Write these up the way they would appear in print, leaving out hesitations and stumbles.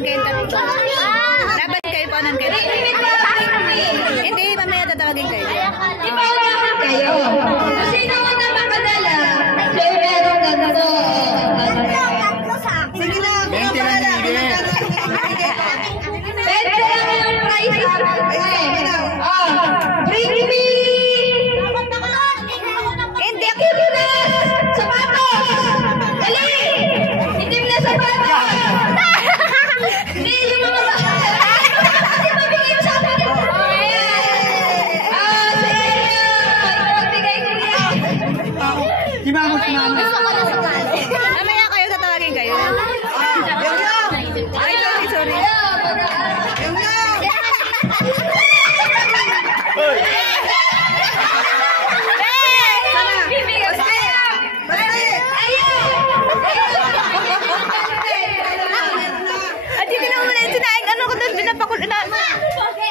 paunan kayo tatlo. Dapat kayo paunan kayo. Hindi, mamaya tatawagin kayo. Ipaunahan kayo. Sino mo na makadala? Siya meron ganito. Sige na, ako na pala. Pwede lang yung price. Bring me! Hindi, Kirinas! Sapatos! Dali! Itim na sapatos! Hindi, yung mga kasi mabigay mo sa akin. Sige nyo! Ibigay ko yan. Mamaya kayo tatawagin kayo. Ay, sorry.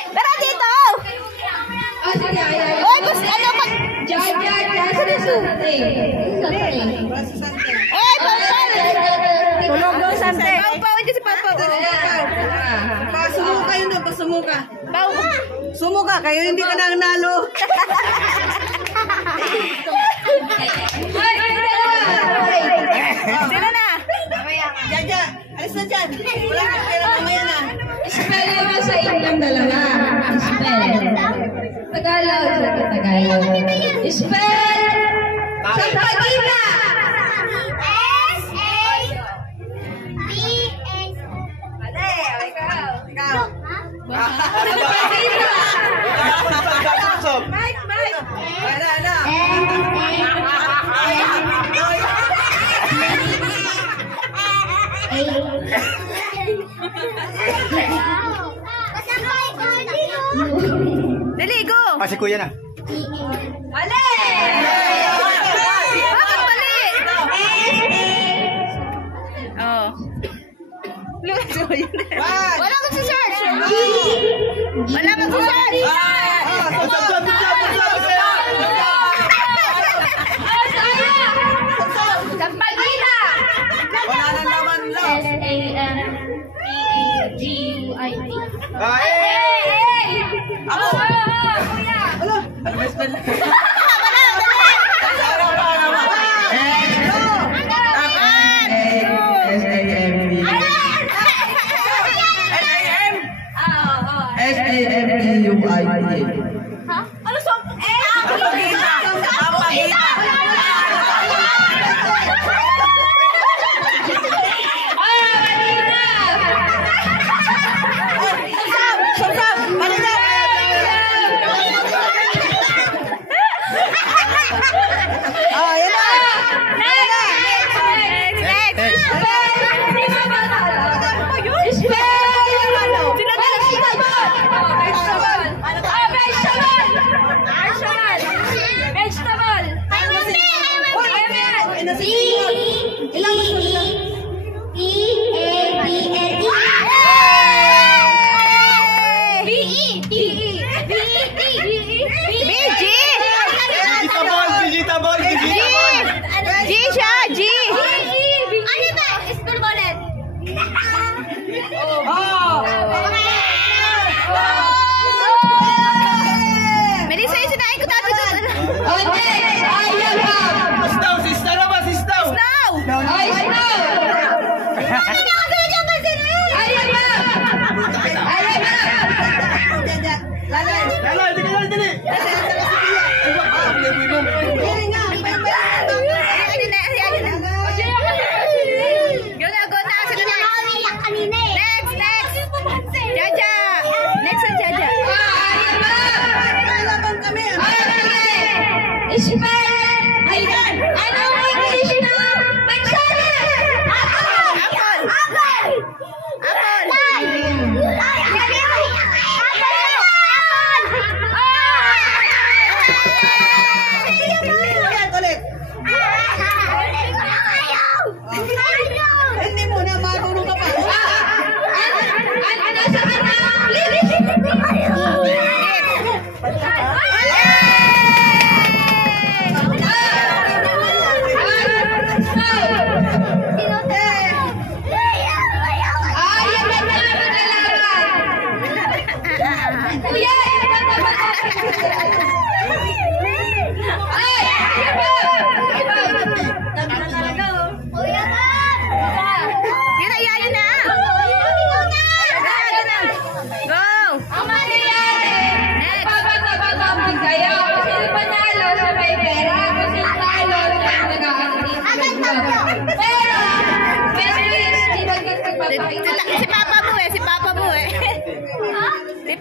Tara dito! Oy, basta ano ka? Oy, Pampal! Tulog daw, Sante. Pampal, hindi si Papa. Sumuka yun na, sumuka. Pau. Sumuka, kayo hindi ka nanalo. Sino na? Jaja, alis na dyan. Wala ka pera mamaya na. Spell naman sa inyong dalawa. Spell. Tagalog. Tagalog. Spell. Sa pagina. S-A-P-S. Ate, ikaw. Mike. Wala na. Dali, go! Si Kuya na. Ale! Bakit mali? Oo. Wala kang search. Wala kang search. Sampagina! Wala nang laman lang. S-A-M-P-A-G-U-I-T. Ako! Kuya! Ano ba spell? S-A-M-P-U-I-T. Ha? Ano sa...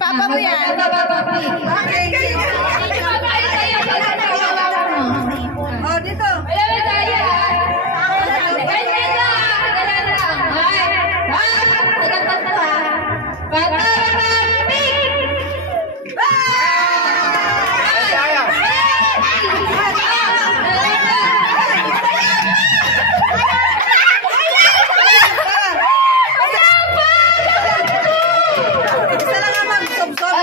Papa mo yan. Oh, dito. Isa lang naman. Sob-sob.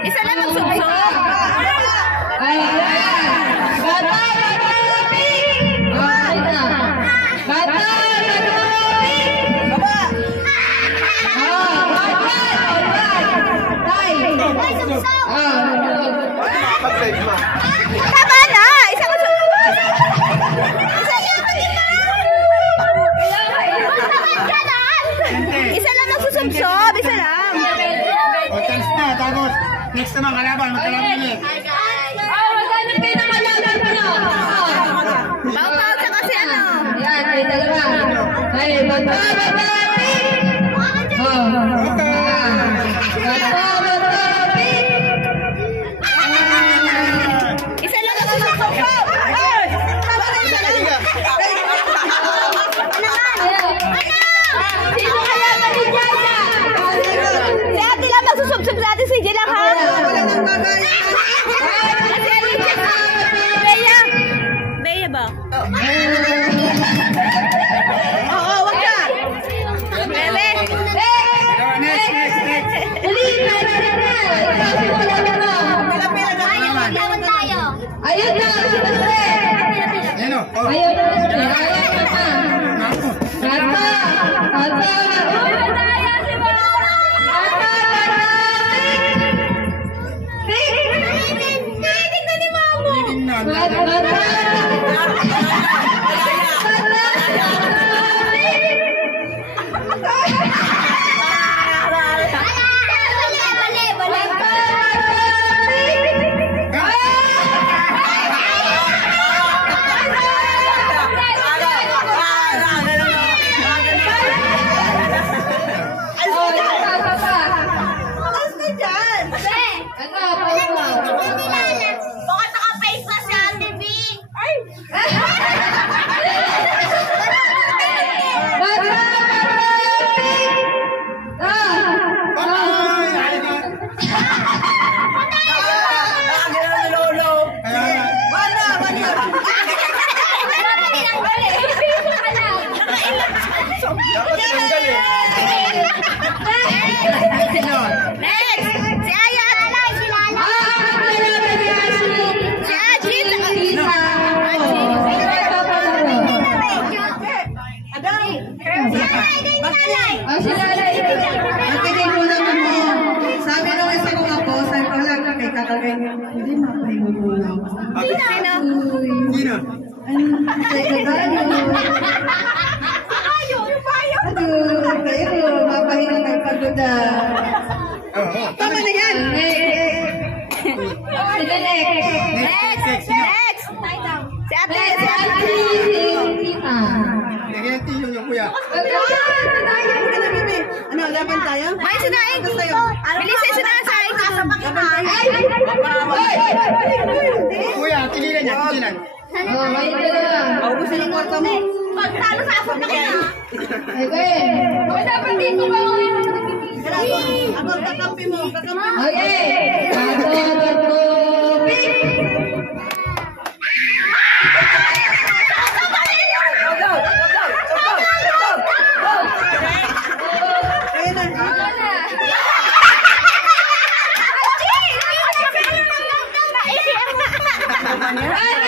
Isa lang ang subsob. Tama na! Isa lang Isa lang ang susubsob. Isa lang. O, chance na. Tapos, next naman kalaban. Magkalaban ulit. Pau-pau sa kasi ano. Isa lang ang susubsob. Si ate lang magsusubsob sa ate. Si J lang ha. Wala nang gagaya. Kasi ano yung Bea. Bea ba? Oo, wag ka. Bebe. Next. Pila-pila na naman. Ayun na, Yan o. Oh. ayun na, Tingin na. Alas na dyan. Bakit naka-face na si Ate B? Ganun ni Lolo. Wala. Next! Si Aya! Si Ajit! Adam. Bakit? ko naman mo. Sabi nung isa kong ako, sabi ko lang kay kakagay. Hindi mapahingo mo lang. Sino? Sino? Aduh, kayo, mapahingo kay pagoda. Oo. Tama na yan. Next! Next! Si Ate! Si Ate! Nagiging yung kuya. Ano, laban tayo? May sinaing! Bilisan sinaing sa akin! Kuya, tililan niya. Tililan. Ubusin ang kwarta mo. Magtalo sa aso na kita! Ako, kakampi mo. Ayun na. Naisip!